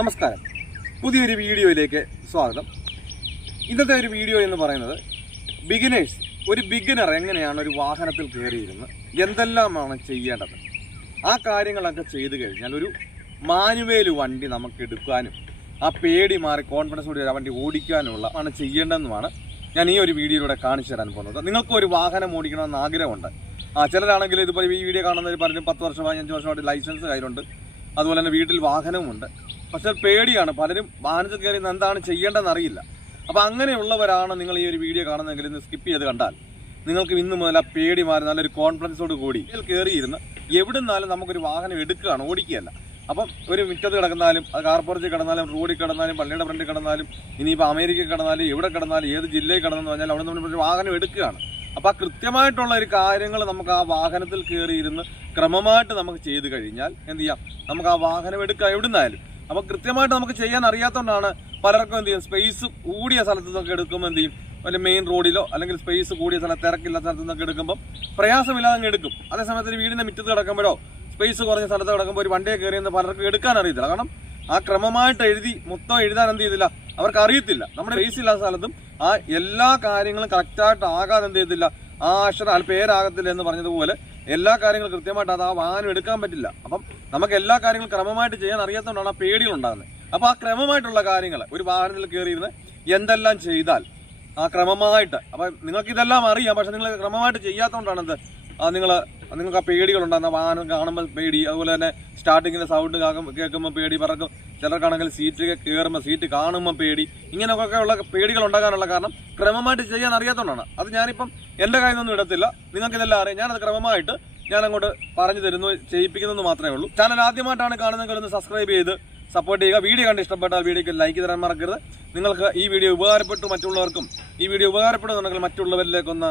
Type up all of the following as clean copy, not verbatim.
നമസ്കാരം, പുതിയൊരു വീഡിയോയിലേക്ക് സ്വാഗതം. ഇന്നത്തെ ഒരു വീഡിയോ എന്ന് പറയുന്നത് ഒരു ബിഗിനർ എങ്ങനെയാണ് ഒരു വാഹനത്തിൽ കയറിയിരുന്ന് എന്തെല്ലാമാണ് ചെയ്യേണ്ടത്, ആ കാര്യങ്ങളൊക്കെ ചെയ്തു കഴിഞ്ഞാൽ ഒരു മാനുവേൽ വണ്ടി നമുക്ക് എടുക്കാനും ആ പേടി മാറി കോൺഫിഡൻസോടെ ആ വണ്ടി ഓടിക്കാനുള്ള ആണ് ചെയ്യേണ്ടതെന്നുമാണ് ഞാൻ ഈ ഒരു വീഡിയോയിലൂടെ കാണിച്ചു തരാൻ പോകുന്നത്. നിങ്ങൾക്ക് ഒരു വാഹനം ഓടിക്കണമെന്ന് ആഗ്രഹമുണ്ട്. ചിലരാണെങ്കിൽ ഇതിപ്പോൾ ഈ വീഡിയോ കാണുന്നവർ പലരും 10 വർഷമായി 5 വർഷമായിട്ട് ലൈസൻസ് കയ്യിലുണ്ട്, അതുപോലെ തന്നെ വീട്ടിൽ വാഹനവുമുണ്ട്. പക്ഷേ പേടിയാണ്, പലരും വാഹനത്തിൽ കയറി എന്താണ് ചെയ്യേണ്ടതെന്ന് അറിയില്ല. അപ്പോൾ അങ്ങനെയുള്ളവരാണ് നിങ്ങൾ ഈ ഒരു വീഡിയോ കാണുന്നതെങ്കിൽ ഇന്ന് സ്കിപ്പ് ചെയ്ത് കണ്ടാൽ നിങ്ങൾക്ക് ഇന്ന് മുതൽ ആ പേടി മാറി നല്ലൊരു കോൺഫിഡൻസോട് കൂടി കയറിയിരുന്ന് എവിടുന്നാലും നമുക്കൊരു വാഹനം എടുക്കുകയാണ്, ഓടിക്കുകയല്ല. അപ്പം ഒരു മുറ്റത്ത് കിടന്നാലും, അത് കാർപ്പുറത്തിൽ കിടന്നാലും, റോഡിൽ കിടന്നാലും, പള്ളിയുടെ ഫ്രണ്ടിൽ കിടന്നാലും, ഇനിയിപ്പോൾ അമേരിക്കയിൽ കിടന്നാലും, എവിടെ കിടന്നാലും, ഏത് ജില്ലയിൽ കിടന്നെന്ന് പറഞ്ഞാൽ അവിടെ നമ്മൾ വാഹനം എടുക്കുകയാണ്. അപ്പോൾ ആ കൃത്യമായിട്ടുള്ള ഒരു കാര്യങ്ങൾ നമുക്ക് ആ വാഹനത്തിൽ കയറിയിരുന്ന് ക്രമമായിട്ട് നമുക്ക് ചെയ്ത് കഴിഞ്ഞാൽ എന്ത് ചെയ്യാം, നമുക്ക് ആ വാഹനം എടുക്കാം എവിടുന്നായാലും. അപ്പോൾ കൃത്യമായിട്ട് നമുക്ക് ചെയ്യാൻ അറിയാത്തതുകൊണ്ടാണ് പലർക്കും എന്ത് ചെയ്യും, സ്പേസ് കൂടിയ സ്ഥലത്ത് നിന്നൊക്കെ എടുക്കുമ്പോൾ എന്ത് ചെയ്യും, വല്ല മെയിൻ റോഡിലോ അല്ലെങ്കിൽ സ്പേസ് കൂടിയ സ്ഥലത്ത്, തിരക്കില്ലാത്ത സ്ഥലത്ത് നിന്നൊക്കെ എടുക്കുമ്പോൾ പ്രയാസമില്ലാതെ അങ്ങ് എടുക്കും. അതേസമയത്ത് വീടിൻ്റെ മുറ്റത്ത് കിടക്കുമ്പോഴോ സ്പേസ് കുറഞ്ഞ സ്ഥലത്ത് കിടക്കുമ്പോൾ ഒരു വണ്ടിയെ കയറിയെന്ന് പലർക്കും എടുക്കാൻ അറിയത്തില്ല. കാരണം ആ ക്രമമായിട്ട് മൊത്തം എഴുതാൻ എന്ത് ചെയ്തില്ല, അവർക്ക് അറിയത്തില്ല. നമ്മുടെ സ്പേസ് ഇല്ലാത്ത സ്ഥലത്തും ആ എല്ലാ കാര്യങ്ങളും കറക്റ്റായിട്ട് ആകാതെ എന്ത് ചെയ്തില്ല, ആ അക്ഷരം പേരാകത്തില്ല എന്ന് പറഞ്ഞതുപോലെ എല്ലാ കാര്യങ്ങളും കൃത്യമായിട്ട് അത് ആ വാഹനം എടുക്കാൻ പറ്റില്ല. അപ്പം നമുക്ക് എല്ലാ കാര്യങ്ങളും ക്രമമായിട്ട് ചെയ്യാൻ അറിയാത്തതുകൊണ്ടാണ് ആ പേടികളുണ്ടാകുന്നത്. അപ്പോൾ ആ ക്രമമായിട്ടുള്ള കാര്യങ്ങൾ ഒരു വാഹനത്തിൽ കയറിയിരുന്ന് എന്തെല്ലാം ചെയ്താൽ ആ ക്രമമായിട്ട്, അപ്പം നിങ്ങൾക്ക് ഇതെല്ലാം അറിയാം, പക്ഷെ നിങ്ങൾ ക്രമമായിട്ട് ചെയ്യാത്തതുകൊണ്ടാണ് നിങ്ങൾക്ക് ആ പേടികളുണ്ടാകുന്ന, വാഹനം കാണുമ്പോൾ പേടി, അതുപോലെ തന്നെ സ്റ്റാർട്ടിങ്ങിൻ്റെ സൗണ്ട് കേൾക്കുമ്പോൾ പേടി പറക്കും, ചിലർക്കാണെങ്കിൽ സീറ്റ് കയറുമ്പോൾ സീറ്റ് കാണുമ്പോൾ പേടി, ഇങ്ങനെയൊക്കെ ഉള്ള പേടികൾ ഉണ്ടാകാനുള്ള കാരണം ക്രമമായിട്ട് ചെയ്യാൻ അറിയാത്തതുകൊണ്ടാണ്. അത് ഞാനിപ്പം എൻ്റെ കയ്യിൽ നിന്നൊന്നും ഇടത്തില്ല, നിങ്ങൾക്ക് ഇതെല്ലാം അറിയാം. ഞാനത് ക്രമമായിട്ട് ഞാൻ അങ്ങോട്ട് പറഞ്ഞു തരുന്നു, ചെയ്യിപ്പിക്കുന്നതെന്ന് മാത്രമേ ഉള്ളൂ. ചാനൽ ആദ്യമായിട്ടാണ് കാണുന്നതെങ്കിൽ ഒന്ന് സബ്സ്ക്രൈബ് ചെയ്ത് സപ്പോർട്ട് ചെയ്യുക. വീഡിയോ കണ്ട് ഇഷ്ടപ്പെട്ടാൽ വീഡിയോക്ക് ലൈക്ക് തരാൻ മറക്കരുത്. നിങ്ങൾക്ക് ഈ വീഡിയോ ഉപകാരപ്പെട്ടു, മറ്റുള്ളവർക്കും ഈ വീഡിയോ ഉപകാരപ്പെടുന്നുണ്ടെങ്കിൽ മറ്റുള്ളവരിലേക്കൊന്ന്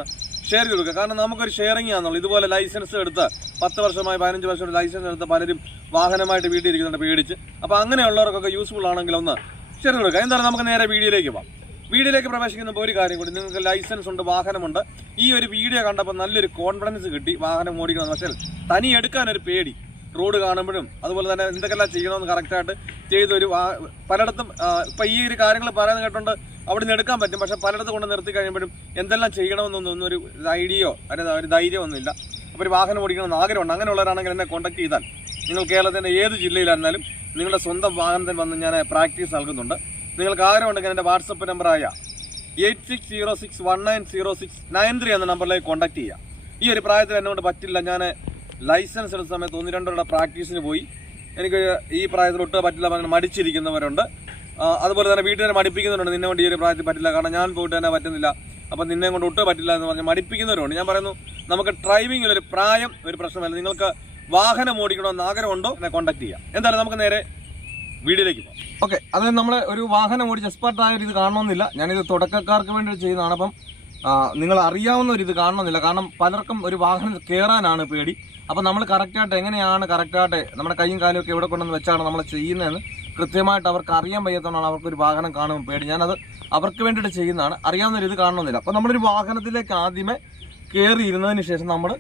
ഷെയർ ചെയ്ത് കൊടുക്കുക. കാരണം നമുക്കൊരു ഷെയറിംഗ് ആണെന്നുള്ളൂ. ഇതുപോലെ ലൈസൻസ് എടുത്ത് 10 വർഷമായി 15 വർഷം ലൈസൻസ് എടുത്ത് പലരും വാഹനമായിട്ട് വീട്ടിൽ ഇരിക്കുന്നുണ്ട് പേടിച്ച്. അപ്പോൾ അങ്ങനെയുള്ളവർക്കൊക്കെ യൂസ്ഫുൾ ആണെങ്കിൽ ഒന്ന് ഷെയർ ചെയ്ത് കൊടുക്കുക. എന്താണ്, നമുക്ക് നേരെ വീഡിയോയിലേക്ക് പോകാം. വീഡിയോയിലേക്ക് പ്രവേശിക്കുമ്പോൾ ഒരു കാര്യം കൂടി, നിങ്ങൾക്ക് ലൈസൻസ് ഉണ്ട്, വാഹനമുണ്ട്. ഈ ഒരു വീഡിയോ കണ്ടപ്പോൾ നല്ലൊരു കോൺഫിഡൻസ് കിട്ടി വാഹനം ഓടിക്കണം. പക്ഷേ തനി എടുക്കാനൊരു പേടി, റോഡ് കാണുമ്പോഴും അതുപോലെ തന്നെ എന്തൊക്കെല്ലാം ചെയ്യണമെന്ന് കറക്റ്റായിട്ട് ചെയ്തൊരു പലയിടത്തും ഇപ്പം ഈ ഒരു കാര്യങ്ങൾ പറയുന്നത് കേട്ടോണ്ട് അവിടെ നിന്ന് എടുക്കാൻ പറ്റും. പക്ഷെ പലയിടത്ത് കൊണ്ട് നിർത്തി കഴിയുമ്പോഴും എന്തെല്ലാം ചെയ്യണമെന്നൊന്നും ഒരു ഐഡിയയോ അല്ലെങ്കിൽ ഒരു ധൈര്യമൊന്നുമില്ല. അപ്പോൾ ഒരു വാഹനം ഓടിക്കണമെന്ന് ആഗ്രഹമുണ്ട്. അങ്ങനെയുള്ളവരാണെങ്കിൽ എന്നെ കോൺടാക്ട് ചെയ്താൽ നിങ്ങൾ കേരളത്തിൻ്റെ ഏത് ജില്ലയിലായിരുന്നാലും നിങ്ങളുടെ സ്വന്തം വാഹനത്തിൽ വന്ന് ഞാൻ പ്രാക്ടീസ് നൽകുന്നുണ്ട്. നിങ്ങൾക്ക് ആഗ്രഹമുണ്ടെങ്കിൽ എൻ്റെ വാട്സപ്പ് നമ്പറായ 8606190693 എന്ന നമ്പറിലേക്ക് കോൺടാക്ട് ചെയ്യുക. ഈ ഒരു പ്രായത്തിൽ എന്നെക്കൊണ്ട് പറ്റില്ല, ഞാൻ ലൈസൻസ് എടുത്ത സമയത്ത് 1-2 പ്രാക്ടീസിന് പോയി, എനിക്ക് ഈ പ്രായത്തിൽ ഒട്ടും പറ്റില്ല പറഞ്ഞ് മടിച്ചിരിക്കുന്നവരുണ്ട്. അതുപോലെ തന്നെ വീട്ടുകാരെ മടിപ്പിക്കുന്നവരുണ്ട്, നിന്നെ കൊണ്ട് ഈ ഒരു പ്രായത്തിൽ പറ്റില്ല, കാരണം ഞാൻ പോയിട്ട് തന്നെ പറ്റുന്നില്ല, അപ്പം നിന്നെ കൊണ്ട് ഒട്ടും പറ്റില്ല എന്ന് പറഞ്ഞ് മടിപ്പിക്കുന്നവരുണ്ട്. ഞാൻ പറയുന്നു, നമുക്ക് ഡ്രൈവിങ്ങിലൊരു പ്രായം ഒരു പ്രശ്നമല്ല. നിങ്ങൾക്ക് വാഹനം ഓടിക്കണമെന്ന് ആഗ്രഹമുണ്ടോ എന്നെ കോൺടാക്ട് ചെയ്യാം. എന്തായാലും നമുക്ക് നേരെ വീഡിയോയിലേക്ക് പോകാം. ഓക്കെ, അതായത് നമ്മൾ ഒരു വാഹനം ഓടിച്ച് എക്സ്പെർട്ടായ ഒരു ഇത് കാണണമെന്നില്ല. ഞാനിത് തുടക്കക്കാർക്ക് വേണ്ടി ചെയ്യുന്നതാണ്. അപ്പം നിങ്ങൾ അറിയാവുന്ന ഒരു ഇത് കാണണമെന്നില്ല, കാരണം പലർക്കും ഒരു വാഹനത്തിൽ കയറാനാണ് പേടി. അപ്പം നമ്മൾ കറക്റ്റായിട്ട് എങ്ങനെയാണ് കറക്റ്റായിട്ട് നമ്മുടെ കൈയും കാലും ഒക്കെ എവിടെ കൊണ്ടുവന്ന് വെച്ചാണ് നമ്മൾ ചെയ്യുന്നതെന്ന് കൃത്യമായിട്ട് അവർക്ക് അറിയാൻ വയ്യാത്തതുകൊണ്ടാണ് അവർക്കൊരു വാഹനം കാണുമ്പോൾ പേടി. ഞാനത് അവർക്ക് വേണ്ടിയിട്ട് ചെയ്യുന്നതാണ്, അറിയാവുന്ന ഒരു ഇത് കാണണമെന്നില്ല. അപ്പം നമ്മളൊരു വാഹനത്തിലേക്ക് ആദ്യമേ കയറി ഇരുന്നതിന് ശേഷം നമ്മൾ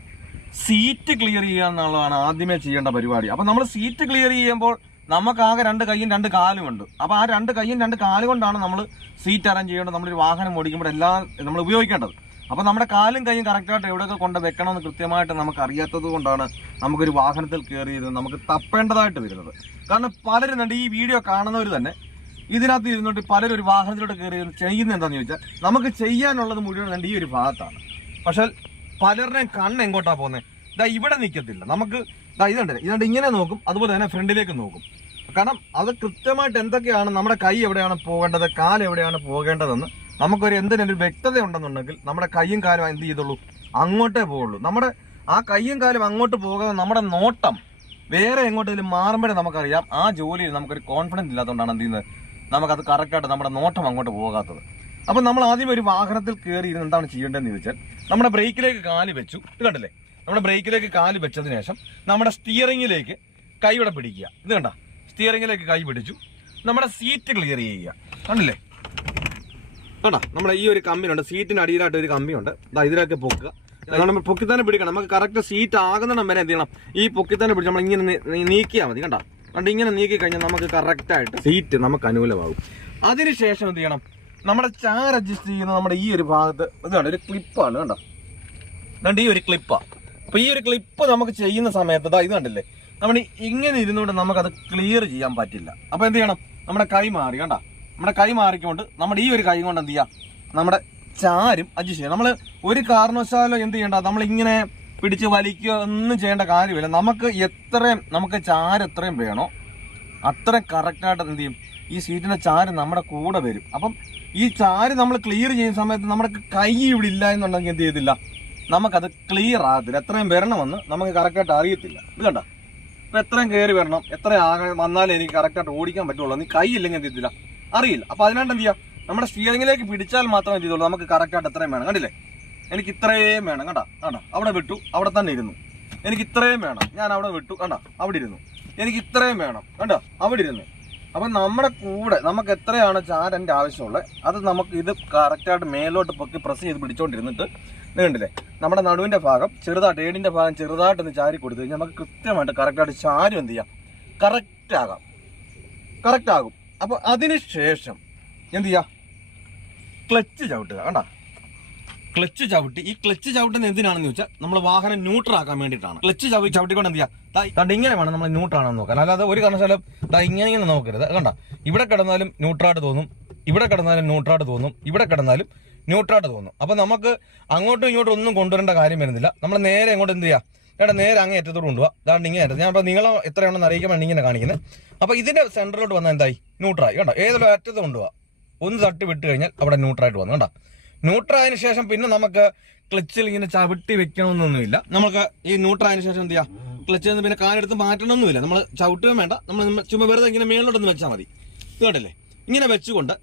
സീറ്റ് ക്ലിയർ ചെയ്യുക എന്നുള്ളതാണ് ആദ്യമേ ചെയ്യേണ്ട പരിപാടി. അപ്പം നമ്മൾ സീറ്റ് ക്ലിയർ ചെയ്യുമ്പോൾ നമുക്കാകെ 2 കൈയും 2 കാലും ഉണ്ട്. അപ്പോൾ ആ 2 കൈയും 2 കാലും കൊണ്ടാണ് നമ്മൾ സീറ്റ് അറേഞ്ച് ചെയ്യേണ്ടത്. നമ്മളൊരു വാഹനം ഓടിക്കുമ്പോൾ എല്ലാം നമ്മൾ ഉപയോഗിക്കേണ്ടത്. അപ്പോൾ നമ്മുടെ കാലും കൈയും കറക്റ്റായിട്ട് എവിടെയൊക്കെ കൊണ്ട് വെക്കണമെന്ന് കൃത്യമായിട്ട് നമുക്ക് അറിയാത്തത് കൊണ്ടാണ് നമുക്കൊരു വാഹനത്തിൽ കയറിയിരുന്നത് നമുക്ക് തപ്പേണ്ടതായിട്ട് വരുന്നത്. കാരണം പലരും ഈ വീഡിയോ കാണുന്നവർ തന്നെ ഇതിനകത്ത് ഇരുന്നിട്ട് പലരും ഒരു വാഹനത്തിലോട്ട് കയറി ചെയ്യുന്നത് എന്താണെന്ന് ചോദിച്ചാൽ, നമുക്ക് ചെയ്യാനുള്ളത് മുഴുവൻ ഈ ഒരു ഭാഗത്താണ്. പക്ഷേ പലരുടെയും കണ്ണ് എങ്ങോട്ടാണ് പോകുന്നത്, ഇവിടെ നിൽക്കത്തില്ല. നമുക്ക് ഇതുണ്ട് ഇങ്ങനെ നോക്കും, അതുപോലെ തന്നെ ഫ്രണ്ടിലേക്ക് നോക്കും. കാരണം അത് കൃത്യമായിട്ട് എന്തൊക്കെയാണ്, നമ്മുടെ കൈ എവിടെയാണ് പോകേണ്ടത്, കാൽ എവിടെയാണ് പോകേണ്ടതെന്ന് നമുക്കൊരു എന്തിനൊരു വ്യക്തത ഉണ്ടെന്നുണ്ടെങ്കിൽ നമ്മുടെ കൈയും കാലും എന്ത് ചെയ്തുള്ളൂ, അങ്ങോട്ടേ പോവുള്ളൂ. നമ്മുടെ ആ കൈയും കാലും അങ്ങോട്ട് പോകാതെ നമ്മുടെ നോട്ടം വേറെ എങ്ങോട്ടെങ്കിലും മാറുമ്പോഴേ നമുക്കറിയാം ആ ജോലിയിൽ നമുക്കൊരു കോൺഫിഡൻസ് ഇല്ലാത്തതുകൊണ്ടാണ് എന്ത് ചെയ്യുന്നത്, നമുക്കത് കറക്റ്റായിട്ട് നമ്മുടെ നോട്ടം അങ്ങോട്ട് പോകാത്തത്. അപ്പം നമ്മൾ ആദ്യം ഒരു വാഹനത്തിൽ കയറി ഇരുന്ന് എന്താണ് ചെയ്യേണ്ടതെന്ന് ചോദിച്ചാൽ, നമ്മുടെ ബ്രേക്കിലേക്ക് കാല് വെച്ചു, ഇത് കണ്ടില്ലേ, നമ്മുടെ ബ്രേക്കിലേക്ക് കാല് വെച്ചതിന് ശേഷം നമ്മുടെ സ്റ്റിയറിങ്ങിലേക്ക് കൈയുടെ പിടിക്കുക. ഇത് കണ്ട, സ്റ്റിയറിങ്ങിലേക്ക് കൈ പിടിച്ചു, നമ്മുടെ സീറ്റ് ക്ലിയർ ചെയ്യുക. കണ്ടില്ലേ, കണ്ടാ നമ്മുടെ ഈ ഒരു കമ്പിയുണ്ട്, സീറ്റിന് അടിയിലായിട്ട് ഒരു കമ്പിയുണ്ട്, ഇതിലൊക്കെ പൊക്കുക. നമ്മൾ പൊക്കി തന്നെ പിടിക്കണം. നമുക്ക് കറക്റ്റ് സീറ്റ് ആകുന്നിടം വരെ എന്ത് ചെയ്യണം, ഈ പൊക്കി തന്നെ പിടിച്ച് നമ്മൾ ഇങ്ങനെ നീക്കിയാൽ മതി. കണ്ട, അതുകൊണ്ട് ഇങ്ങനെ നീക്കി കഴിഞ്ഞാൽ നമുക്ക് കറക്റ്റായിട്ട് സീറ്റ് നമുക്ക് അനുകൂലമാകും. അതിനുശേഷം എന്ത് ചെയ്യണം, നമ്മുടെ ചാർ അഡ്ജസ്റ്റ് ചെയ്യുന്ന നമ്മുടെ ഈ ഒരു ഭാഗത്ത് ഇതാണ് ഒരു ക്ലിപ്പാണ് കണ്ടോ, അതുകൊണ്ട് ഈ ഒരു ക്ലിപ്പാണ്. അപ്പോൾ ഈ ഒരു ക്ലിപ്പ് നമുക്ക് ചെയ്യുന്ന സമയത്ത് ഇത് കണ്ടില്ലേ, നമ്മൾ ഇങ്ങനെ ഇരുന്നുകൊണ്ട് നമുക്കത് ക്ലിയർ ചെയ്യാൻ പറ്റില്ല. അപ്പോൾ എന്ത് ചെയ്യണം, നമ്മുടെ കൈ മാറി കണ്ട, നമ്മുടെ കൈ മാറിക്കൊണ്ട് നമ്മുടെ ഈ ഒരു കൈ കൊണ്ട് എന്ത് ചെയ്യാം, നമ്മുടെ ചാരും അഡ്ജസ്റ്റ് ചെയ്യാം. നമ്മൾ ഒരു കാരണവശാലും എന്ത് ചെയ്യണ്ട, നമ്മളിങ്ങനെ പിടിച്ച് വലിക്കുക ഒന്നും ചെയ്യേണ്ട കാര്യമില്ല. നമുക്ക് ചാര് എത്രയും വേണോ അത്രയും കറക്റ്റായിട്ട് എന്ത് ചെയ്യും, ഈ സീറ്റിൻ്റെ ചാര് നമ്മുടെ കൂടെ വരും. അപ്പം ഈ ചാര് നമ്മൾ ക്ലിയർ ചെയ്യുന്ന സമയത്ത് നമ്മുടെ കൈ ഇവിടെ ഇല്ല എന്നുണ്ടെങ്കിൽ എന്ത് ചെയ്തില്ല, നമുക്കത് ക്ലിയർ ആകത്തില്ല. എത്രയും വരണമെന്ന് നമുക്ക് കറക്റ്റായിട്ട് അറിയത്തില്ല. ഇത് കണ്ട, ഇപ്പം എത്രയും കയറി വരണം, എത്ര വന്നാലേ എനിക്ക് കറക്റ്റായിട്ട് ഓടിക്കാൻ പറ്റുള്ളൂ. നീ കൈ ഇല്ലെങ്കിൽ എന്ത് ചെയ്തില്ല, അറിയില്ല. അപ്പോൾ അതിനായിട്ട് എന്ത് ചെയ്യാം, നമ്മുടെ സ്റ്റിയറിംഗിലേക്ക് പിടിച്ചാൽ മാത്രമേ എന്ത് ചെയ്തുള്ളൂ, നമുക്ക് കറക്റ്റായിട്ട് എത്രയും വേണം. കണ്ടില്ലേ, എനിക്ക് ഇത്രയും വേണം കണ്ട, അവിടെ വിട്ടു, അവിടെ തന്നെ ഇരുന്നു. എനിക്ക് ഇത്രയും വേണം, ഞാൻ അവിടെ വിട്ടു കണ്ട, അവിടെ ഇരുന്നു. എനിക്ക് ഇത്രയും വേണം കണ്ട, അവിടെ ഇരുന്നു. അപ്പം നമ്മുടെ കൂടെ നമുക്ക് എത്രയാണ് ചാരൻ്റെ ആവശ്യമുള്ളത് അത് നമുക്ക് ഇത് കറക്റ്റായിട്ട് മേലോട്ട് പൊക്കി പ്രസ് ചെയ്ത് പിടിച്ചോണ്ടിരുന്നിട്ട് കണ്ടില്ലേ, നമ്മുടെ നടുവിൻ്റെ ഭാഗം ചെറുതായിട്ട് ഏടിൻ്റെ ഭാഗം ചെറുതായിട്ടൊന്ന് ചാരി കൊടുത്തു കഴിഞ്ഞാൽ നമുക്ക് കൃത്യമായിട്ട് കറക്റ്റായിട്ട് ചാരും എന്ത് ചെയ്യാം, കറക്റ്റ് ആകും. അപ്പോൾ അതിന് ശേഷം എന്ത് ചെയ്യുക, ക്ലച്ച് ചവിട്ടുക കണ്ട, ക്ലച്ച് ചവിട്ടി. ഈ ക്ലച്ച് ചവിട്ടുന്ന എന്തിനാണെന്ന് ചോദിച്ചാൽ നമ്മൾ വാഹനം ന്യൂട്രാക്കാൻ വേണ്ടിയിട്ടാണ്. ക്ലച്ച് ചവിട്ടിക്കൊണ്ട് എന്ത് ചെയ്യുക, കണ്ട ഇങ്ങനെ വേണം നമ്മൾ ന്യൂട്രാണെന്ന് നോക്കാൻ. അല്ലാതെ ഒരു കാരണവശാലും ഇങ്ങനെ നോക്കരുത്. കണ്ട, ഇവിടെ കിടന്നാലും ന്യൂട്രായിട്ട് തോന്നും, ഇവിടെ കിടന്നാലും ന്യൂട്രായിട്ട് തോന്നും, ഇവിടെ കിടന്നാലും ന്യൂട്രായിട്ട് തോന്നും. അപ്പോൾ നമുക്ക് അങ്ങോട്ടും ഇങ്ങോട്ടും ഒന്നും കൊണ്ടുവരേണ്ട കാര്യം വരുന്നില്ല. നമ്മൾ നേരെ അങ്ങോട്ട് എന്ത് ചെയ്യുക, നേരെ അങ്ങേ അറ്റത്തോട് കൊണ്ടുപോകുക. അതാണ്ട് ഇങ്ങനെ ഞാൻ ഇപ്പോൾ നീളം എത്രയാണെന്ന് അറിയിക്കാൻ വേണ്ടി ഇങ്ങനെ കാണിക്കുന്നത്. അപ്പോൾ ഇതിൻ്റെ സെൻറ്ററിലോട്ട് വന്നാൽ എന്തായി, ന്യൂട്രായി കണ്ടോ. ഏതൊരു അറ്റത്ത് കൊണ്ടുപോകുക, ഒന്ന് തട്ടി വിട്ട് കഴിഞ്ഞാൽ അവിടെ ന്യൂട്രായിട്ട് വന്നു കണ്ടോ. ന്യൂട്രായതിനു ശേഷം പിന്നെ നമുക്ക് ക്ലച്ചിൽ ഇങ്ങനെ ചവിട്ടി വെക്കണമെന്നൊന്നുമില്ല. നമുക്ക് ഈ ന്യൂട്രായതിനു ശേഷം എന്ത് ചെയ്യാം, ക്ലച്ചിൽ നിന്ന് പിന്നെ കാലെടുത്ത് മാറ്റണമെന്നുമില്ല. നമ്മൾ ചവിട്ടുകയും വേണ്ട, നമ്മൾ ചുമ്മാ വെറുതെ ഇങ്ങനെ മേളിലോട്ടൊന്ന് വെച്ചാൽ മതി. ഇത് കണ്ടില്ലേ, ഇങ്ങനെ വെച്ചുകൊണ്ട്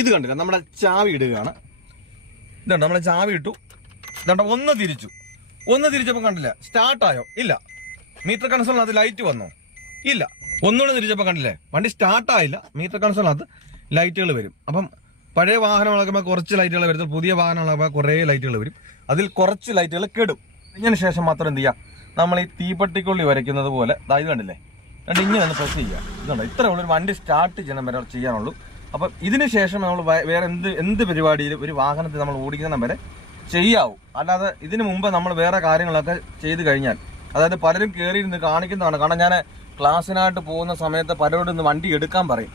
ഇത് കണ്ടില്ല, നമ്മുടെ ചാവി ഇടുകയാണ്. ഇതുണ്ട്, നമ്മൾ ചാവി ഇട്ടു, ഇതുണ്ട്, ഒന്ന് തിരിച്ചപ്പോൾ കണ്ടില്ല സ്റ്റാർട്ടായോ, ഇല്ല. മീറ്റർ കൺസോളിനകത്ത് ലൈറ്റ് വന്നോ, ഇല്ല. ഒന്നുകൂടെ തിരിച്ചപ്പോൾ കണ്ടില്ലേ, വണ്ടി സ്റ്റാർട്ടായില്ല. മീറ്റർ കൺസോളിനകത്ത് ലൈറ്റുകൾ വരും. അപ്പം പഴയ വാഹനങ്ങളൊക്കെ കുറച്ച് ലൈറ്റുകൾ വരും, പുതിയ വാഹനങ്ങളൊക്കെ കുറേ ലൈറ്റുകൾ വരും, അതിൽ കുറച്ച് ലൈറ്റുകൾ കെടും. ഇതിന് ശേഷം മാത്രം എന്ത് ചെയ്യുക, നമ്മൾ ഈ തീപ്പെട്ടിക്കൊള്ളി വരയ്ക്കുന്നത് പോലെ ഇത് കണ്ടില്ലേ, ഇങ്ങനെ ഒന്ന് പ്രസ് ചെയ്യുക. ഇതുണ്ട്, ഇത്ര ഉള്ളൊരു വണ്ടി സ്റ്റാർട്ട് ചെയ്യണം വരെ ചെയ്യാനുള്ളൂ. അപ്പം ഇതിന് ശേഷം നമ്മൾ വേറെ എന്ത് പരിപാടിയിലും ഒരു വാഹനത്തിൽ നമ്മൾ ഓടിക്കുന്ന വരെ ചെയ്യാവൂ. അല്ലാതെ ഇതിന് മുമ്പ് നമ്മൾ വേറെ കാര്യങ്ങളൊക്കെ ചെയ്ത് കഴിഞ്ഞാൽ, അതായത് പലരും കയറിയിരുന്ന് കാണിക്കുന്നതാണ്. കാരണം ഞാൻ ക്ലാസ്സിനായിട്ട് പോകുന്ന സമയത്ത് പലരോടും ഇന്ന് വണ്ടി എടുക്കാൻ പറയും.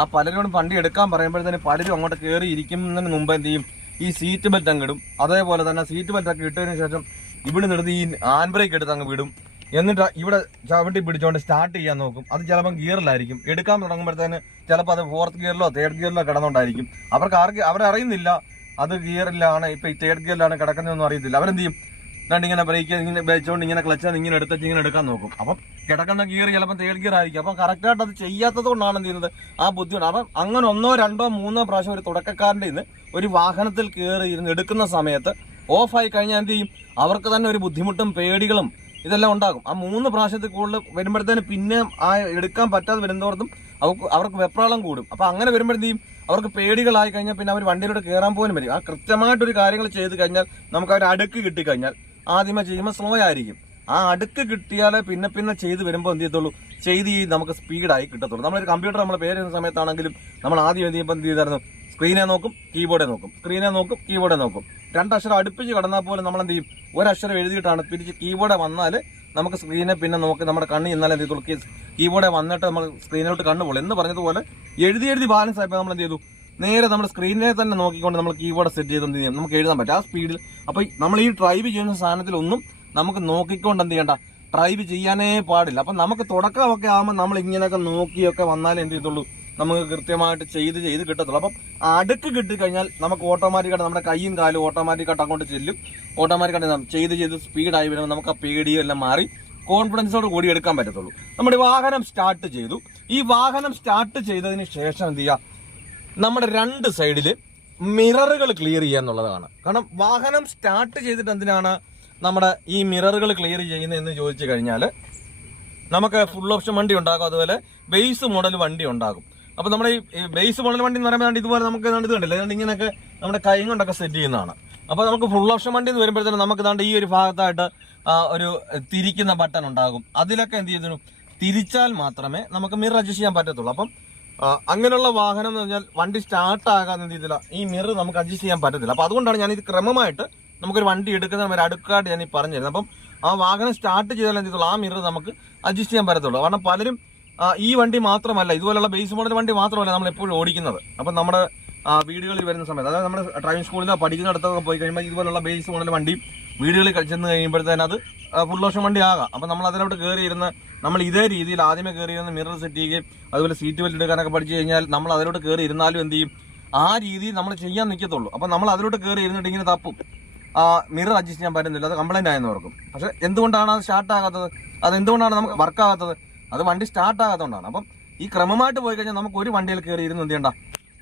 ആ പലരോടും വണ്ടി എടുക്കാൻ പറയുമ്പോഴത്തേന് പലരും അങ്ങോട്ട് കയറി ഇരിക്കുന്നതിന് മുമ്പ് എന്ത് ചെയ്യും, ഈ സീറ്റ് ബെൽറ്റ് അങ്ങ് ഇടും. അതേപോലെ തന്നെ സീറ്റ് ബെൽറ്റ് ഒക്കെ ഇട്ടതിന് ശേഷം ഇവിടെ നിർത്തി ഈ ഹാൻഡ് ബ്രേക്ക് എടുത്ത് അങ്ങ് വിടും. എന്നിട്ട് ഇവിടെ ചവിട്ടി പിടിച്ചുകൊണ്ട് സ്റ്റാർട്ട് ചെയ്യാൻ നോക്കും. അത് ചിലപ്പം ഗിയറിലായിരിക്കും. എടുക്കാൻ തുടങ്ങുമ്പോഴത്തേന് ചിലപ്പോൾ അത് 4th ഗിയറിലോ 3rd ഗിയറിലോ കിടന്നുകൊണ്ടായിരിക്കും. അവരറിയുന്നില്ല അത് ഗിയറിലാണ്, ഇപ്പം ഈ 3rd ഗിയറിലാണ് കിടക്കുന്നതെന്നും അറിയത്തില്ല. അവരെന്ത് ചെയ്യും, ഇങ്ങനെ ബ്രേക്ക് ഇങ്ങനെ വെച്ചുകൊണ്ട് ഇങ്ങനെ ക്ലച്ച് ഇങ്ങനെ എടുത്തിട്ട് ഇങ്ങനെ എടുക്കാൻ നോക്കും. അപ്പം കിടക്കുന്ന ഗിയർ ചിലപ്പോൾ 3rd ഗിയർ ആയിരിക്കും. അപ്പം കറക്റ്റായിട്ട് അത് ചെയ്യാത്തത് കൊണ്ടാണ് എന്ത് ചെയ്യുന്നത്, ആ ബുദ്ധിമുട്ട്. അപ്പം അങ്ങനെ 1, 2, 3 പ്രാവശ്യം ഒരു തുടക്കക്കാരൻ്റെ ഇന്ന് ഒരു വാഹനത്തിൽ കയറി ഇരുന്ന് എടുക്കുന്ന സമയത്ത് ഓഫായി കഴിഞ്ഞാൽ എന്ത് ചെയ്യും, അവർക്ക് തന്നെ ഒരു ബുദ്ധിമുട്ടും പേടികളും ഇതെല്ലാം ഉണ്ടാകും. ആ 3 പ്രാവശ്യത്തിൽ കൂടുതൽ വരുമ്പോഴത്തേന് പിന്നെ ആ എടുക്കാൻ പറ്റാതെ വരുന്നവർക്കും അവർക്ക് വെപ്രാളം കൂടും. അപ്പം അങ്ങനെ വരുമ്പോഴത്തേക്കും അവർക്ക് പേടികളായി കഴിഞ്ഞാൽ പിന്നെ അവർ വണ്ടിയിലോട്ട് കയറാൻ പോലും വരും. ആ കൃത്യമായിട്ടൊരു കാര്യങ്ങൾ ചെയ്ത് കഴിഞ്ഞാൽ നമുക്ക് അവർ അടുക്ക് കിട്ടിക്കഴിഞ്ഞാൽ ആദ്യമേ ചെയ്യുമ്പോൾ സ്ലോ ആയിരിക്കും. ആ അടുക്ക് കിട്ടിയാലേ പിന്നെ ചെയ്ത് വരുമ്പോൾ എന്ത് ചെയ്യത്തുള്ളൂ, നമുക്ക് സ്പീഡായി കിട്ടത്തുള്ളൂ. നമ്മളൊരു കമ്പ്യൂട്ടർ നമ്മൾ പേര് ചെയ്യുന്ന സമയത്താണെങ്കിലും നമ്മൾ ആദ്യം എന്ത് ചെയ്തായിരുന്നു, സ്ക്രീനെ നോക്കും, കീബോർഡെ നോക്കും, സ്ക്രീനെ നോക്കും, കീബോർഡെ നോക്കും. 2 അക്ഷരം അടുപ്പിച്ച് കടന്നാൽ പോലും നമ്മൾ എന്ത് ചെയ്യും, ഒരക്ഷരം എഴുതിയിട്ടാണ് തിരിച്ച് കീബോർഡെ വന്നാൽ നമുക്ക് സ്ക്രീനെ പിന്നെ നോക്കി നമ്മുടെ കണ്ണ് ചെന്നാലും എന്ത് ചെയ്തു, കീബോർഡെ വന്നിട്ട് നമ്മൾ സ്ക്രീനിലോട്ട് കണ്ണുപോകും എന്ന് പറഞ്ഞതുപോലെ എഴുതി ബാലൻസ് ആയപ്പോൾ നമ്മൾ എന്ത് ചെയ്തു, നേരെ നമ്മൾ സ്ക്രീനിനെ തന്നെ നോക്കിക്കൊണ്ട് നമ്മൾ കീബോർഡ് സെറ്റ് ചെയ്ത് എന്ത് ചെയ്യാം, നമുക്ക് എഴുതാൻ പറ്റും ആ സ്പീഡിൽ. അപ്പോൾ നമ്മൾ ഈ ഡ്രൈവ് ചെയ്യുന്ന സാധനത്തിലൊന്നും നമുക്ക് നോക്കിക്കൊണ്ട് എന്ത് ചെയ്യണ്ട, ഡ്രൈവ് ചെയ്യാനേ പാടില്ല. അപ്പം നമുക്ക് തുടക്കമൊക്കെ ആകുമ്പോൾ നമ്മൾ ഇങ്ങനെയൊക്കെ നോക്കിയൊക്കെ വന്നാലേ എന്ത് ചെയ്തുള്ളൂ, നമുക്ക് കൃത്യമായിട്ട് ചെയ്ത് കിട്ടത്തുള്ളൂ. അപ്പം അടുക്ക് കിട്ടിക്കഴിഞ്ഞാൽ നമുക്ക് ഓട്ടോമാറ്റിക്കായിട്ട് നമ്മുടെ കൈയും കാലും ഓട്ടോമാറ്റിക്കായിട്ട് അങ്ങോട്ട് ചെല്ലും. ഓട്ടോമാറ്റിക്കായിട്ട് ചെയ്ത് സ്പീഡായി വരുമ്പോൾ നമുക്ക് ആ പേടിയും എല്ലാം മാറി കോൺഫിഡൻസോട് കൂടി എടുക്കാൻ പറ്റത്തുള്ളൂ. നമ്മുടെ വാഹനം സ്റ്റാർട്ട് ചെയ്തു. ഈ വാഹനം സ്റ്റാർട്ട് ചെയ്തതിന് ശേഷം എന്ത് ചെയ്യുക, നമ്മുടെ 2 സൈഡിൽ മിററുകൾ ക്ലിയർ ചെയ്യുക എന്നുള്ളതാണ്. കാരണം വാഹനം സ്റ്റാർട്ട് ചെയ്തിട്ട് എന്തിനാണ് നമ്മുടെ ഈ മിററുകൾ ക്ലിയർ ചെയ്യുന്നത് എന്ന് ചോദിച്ചു കഴിഞ്ഞാൽ, നമുക്ക് ഫുൾ ഓപ്ഷൻ വണ്ടി ഉണ്ടാകും, അതുപോലെ ബേസ് മോഡൽ വണ്ടി ഉണ്ടാകും. അപ്പോൾ നമ്മുടെ ഈ ബേസ് മോഡൽ വണ്ടി എന്ന് പറയുമ്പോൾ ഇതുപോലെ നമുക്ക് ഇത് കണ്ടില്ല, ഇങ്ങനെയൊക്കെ നമ്മുടെ കൈ കൊണ്ടൊക്കെ സെറ്റ് ചെയ്യുന്നതാണ്. അപ്പോൾ നമുക്ക് ഫുൾ ഓപ്ഷൻ വണ്ടി എന്ന് വരുമ്പോഴത്തേനും നമുക്ക് ഈ ഒരു ഭാഗത്തായിട്ട് ഒരു തിരിക്കുന്ന ബട്ടൺ ഉണ്ടാകും. അതിലൊക്കെ എന്ത് ചെയ്തു, തിരിച്ചാൽ മാത്രമേ നമുക്ക് മിറർ അഡ്ജസ്റ്റ് ചെയ്യാൻ പറ്റത്തുള്ളൂ. അപ്പം അങ്ങനെയുള്ള വാഹനം എന്ന് പറഞ്ഞാൽ വണ്ടി സ്റ്റാർട്ട് ആകാത്ത രീതിയിൽ ഈ മിറർ നമുക്ക് അഡ്ജസ്റ്റ് ചെയ്യാൻ പറ്റത്തില്ല. അപ്പം അതുകൊണ്ടാണ് ഞാൻ ഇത് ക്രമമായിട്ട് നമുക്കൊരു വണ്ടി എടുക്കുന്ന ഒരു അടുക്കായിട്ട് ഞാൻ ഈ പറഞ്ഞു തരുന്നത്. അപ്പം ആ വാഹനം സ്റ്റാർട്ട് ചെയ്താൽ എന്ത് ചെയ്തുള്ളൂ, ആ മിറർ നമുക്ക് അഡ്ജസ്റ്റ് ചെയ്യാൻ പറ്റത്തുള്ളൂ. കാരണം പലരും ഈ വണ്ടി മാത്രമല്ല, ഇതുപോലുള്ള ബേസ് മോഡൽ വണ്ടി മാത്രമല്ല നമ്മൾ എപ്പോഴും ഓടിക്കുന്നത്. അപ്പം നമ്മുടെ വീടുകളിൽ വരുന്ന സമയത്ത്, അതായത് നമ്മുടെ ഡ്രൈവിംഗ് സ്കൂളിൽ പഠിക്കുന്നിടത്തൊക്കെ പോയി കഴിയുമ്പോൾ ഇതുപോലുള്ള ബേസ് മോഡൽ വണ്ടി വീടുകളിൽ ചെന്ന് കഴിയുമ്പോഴത്തേന് അത് ഫുൾ ഓപ്ഷൻ വണ്ടി ആകാം. അപ്പം നമ്മൾ അതിലോട്ട് കയറിയിരുന്ന് നമ്മൾ ഇതേ രീതിയിൽ ആദ്യമേ കയറിയിരുന്ന് മിറർ സെറ്റ് ചെയ്യുകയും അതുപോലെ സീറ്റ് ബെൽറ്റ് എടുക്കാനൊക്കെ പഠിച്ചു കഴിഞ്ഞാൽ നമ്മൾ അതിലോട്ട് കയറി ഇരുന്നാലും എന്ത് ചെയ്യും, ആ രീതിയിൽ നമ്മൾ ചെയ്യാൻ നിൽക്കത്തുള്ളൂ. അപ്പം നമ്മൾ അതിലോട്ട് കയറി ഇരുന്നിട്ട് ഇങ്ങനെ തപ്പും, മിറർ അഡ്ജസ്റ്റ് ചെയ്യാൻ പറ്റുന്നില്ല, അത് കംപ്ലൈന്റ് ആയെന്ന് ഓർക്കും. പക്ഷെ എന്തുകൊണ്ടാണ് അത് സ്റ്റാർട്ട് ആകാത്തത്, അത് എന്തുകൊണ്ടാണ് നമുക്ക് വർക്ക് ആകാത്തത്, അത് വണ്ടി സ്റ്റാർട്ട് ആകാത്തതുകൊണ്ടാണ്. അപ്പം ഈ ക്രമമായിട്ട് പോയി കഴിഞ്ഞാൽ നമുക്ക് ഒരു വണ്ടിയിൽ കയറി ഇരുന്ന് എന്ത് ചെയ്യണ്ട,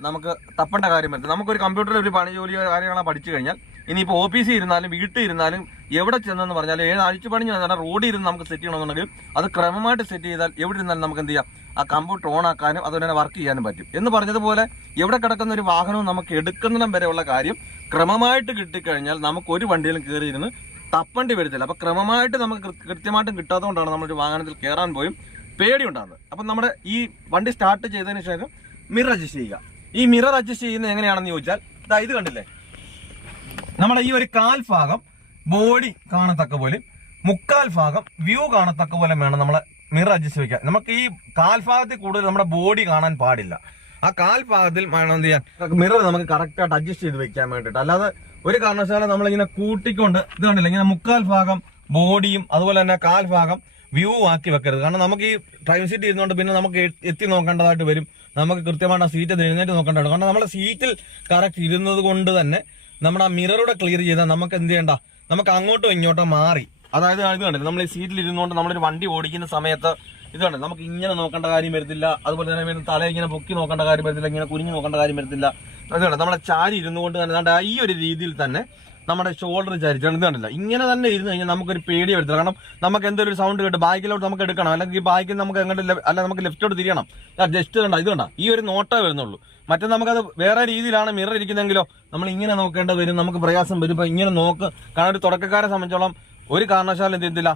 നമുക്ക് തപ്പേണ്ട കാര്യം വരുന്നത്. നമുക്കൊരു കമ്പ്യൂട്ടറിൽ ഒരു പണി ജോലിയോ കാര്യങ്ങളോ പഠിച്ചു കഴിഞ്ഞാൽ ഇനിയിപ്പോൾ ഓഫീസിൽ ഇരുന്നാലും വീട്ടിൽ ഇരുന്നാലും എവിടെ ചെന്നെന്ന് പറഞ്ഞാൽ അഴിച്ചു പണിഞ്ഞു വന്നാൽ റോഡിൽ ഇരുന്ന് നമുക്ക് സെറ്റ് ചെയ്യണമെന്നുണ്ടെങ്കിൽ അത് ക്രമമായിട്ട് സെറ്റ് ചെയ്താൽ എവിടെ ഇരുന്നാലും നമുക്ക് എന്ത് ചെയ്യാം, ആ കമ്പ്യൂട്ടർ ഓൺ ആക്കാനും അതുപോലെ തന്നെ വർക്ക് ചെയ്യാനും പറ്റും. എന്ന് പറഞ്ഞതുപോലെ എവിടെ കിടക്കുന്ന ഒരു വാഹനവും നമുക്ക് എടുക്കുന്നിടം വരെയുള്ള കാര്യം ക്രമമായിട്ട് കിട്ടിക്കഴിഞ്ഞാൽ നമുക്ക് ഒരു വണ്ടിയിലും കയറി ഇരുന്ന് തപ്പേണ്ടി വരത്തില്ല. അപ്പം ക്രമമായിട്ട് നമുക്ക് കൃത്യമായിട്ടും കിട്ടാത്തതുകൊണ്ടാണ് നമ്മളൊരു വാഹനത്തിൽ കയറാൻ പോയും പേടിയുണ്ടാകുന്നത്. അപ്പം നമ്മുടെ ഈ വണ്ടി സ്റ്റാർട്ട് ചെയ്തതിന് ശേഷം മിറർ അഡ്ജസ്റ്റ് ചെയ്യുക. ഈ മിറർ അഡ്ജസ്റ്റ് ചെയ്യുന്നത് എങ്ങനെയാണെന്ന് ചോദിച്ചാൽ ഇത് കണ്ടില്ലേ, നമ്മുടെ ഈ ഒരു കാൽ ഭാഗം ബോഡി കാണത്തക്ക പോലെ, മുക്കാൽ ഭാഗം വ്യൂ കാണത്തക്ക പോലെ വേണം നമ്മളെ മിറർ അഡ്ജസ്റ്റ് വയ്ക്കാൻ. നമുക്ക് ഈ കാൽഭാഗത്തിൽ കൂടുതൽ നമ്മുടെ ബോഡി കാണാൻ പാടില്ല. ആ കാൽഭാഗത്തിൽ വേണം എന്ത് ചെയ്യാൻ, മിറർ നമുക്ക് കറക്റ്റായിട്ട് അഡ്ജസ്റ്റ് ചെയ്ത് വെക്കാൻ വേണ്ടിയിട്ട്. അല്ലാതെ ഒരു കാരണവശാലും നമ്മളിങ്ങനെ കൂട്ടിക്കൊണ്ട് ഇത് കണ്ടില്ല, ഇങ്ങനെ മുക്കാൽ ഭാഗം ബോഡിയും അതുപോലെ തന്നെ കാൽ ഭാഗം വ്യൂ ആക്കി വെക്കരുത്. കാരണം നമുക്ക് ഈ ഡ്രൈവിംഗ് സീറ്റ് ഇരുന്നുകൊണ്ട് പിന്നെ നമുക്ക് എത്തി നോക്കേണ്ടതായിട്ട് വരും. നമുക്ക് കൃത്യമായിട്ട് ആ സീറ്റ് എഴുന്നേറ്റ് നോക്കേണ്ടതാണ്. കാരണം നമ്മുടെ സീറ്റിൽ കറക്റ്റ് ഇരുന്നത് കൊണ്ട് തന്നെ നമ്മുടെ ആ മിററൂടെ ക്ലിയർ ചെയ്താൽ നമുക്ക് എന്ത് ചെയ്യണ്ട, നമുക്ക് അങ്ങോട്ടോ ഇങ്ങോട്ടോ മാറി, അതായത് ഇത് കണ്ടില്ല, നമ്മൾ ഈ സീറ്റിൽ ഇരുന്നുകൊണ്ട് നമ്മളൊരു വണ്ടി ഓടിക്കുന്ന സമയത്ത് ഇത് കണ്ടില്ല, നമുക്ക് ഇങ്ങനെ നോക്കേണ്ട കാര്യം വരത്തില്ല. അതുപോലെ തന്നെ തല ഇങ്ങനെ പൊക്കി നോക്കേണ്ട കാര്യം വരത്തില്ല, ഇങ്ങനെ കുനിഞ്ഞു നോക്കേണ്ട കാര്യം വരത്തില്ല. അത് കണ്ട നമ്മളെ ചാരി ഇരുന്നുകൊണ്ട് തന്നെ ഈ ഒരു രീതിയിൽ തന്നെ നമ്മുടെ ഷോൾഡർ ചരിച്ചാണ്. ഇത് കണ്ടില്ല, ഇങ്ങനെ തന്നെ ഇരുന്ന് കഴിഞ്ഞാൽ നമുക്കൊരു പേടി വരത്തില്ല. കാരണം നമുക്ക് എന്തെങ്കിലും ഒരു സൗണ്ട് കേട്ട് ബാക്കിലോട്ട് നമുക്ക് എടുക്കണം, അല്ലെങ്കിൽ ബാക്കിൽ നമുക്ക് എങ്ങോട്ട് അല്ല നമുക്ക് ലെഫ്റ്റോട്ട് തിരിയണം. ജസ്റ്റ് കണ്ട ഇത് കണ്ട ഈ ഒരു നോട്ടേ വരുന്നുള്ളൂ. മറ്റേ നമുക്കത് വേറെ രീതിയിലാണ് മിറർ ഇരിക്കുന്നെങ്കിലോ നമ്മൾ ഇങ്ങനെ നോക്കേണ്ടി വരും, നമുക്ക് പ്രയാസം വരും. ഇപ്പൊ ഇങ്ങനെ നോക്ക്, കാരണം ഒരു തുടക്കക്കാരെ സംബന്ധിച്ചോളം ഒരു കാരണവശാലും എന്ത് ചെയ്തില്ല,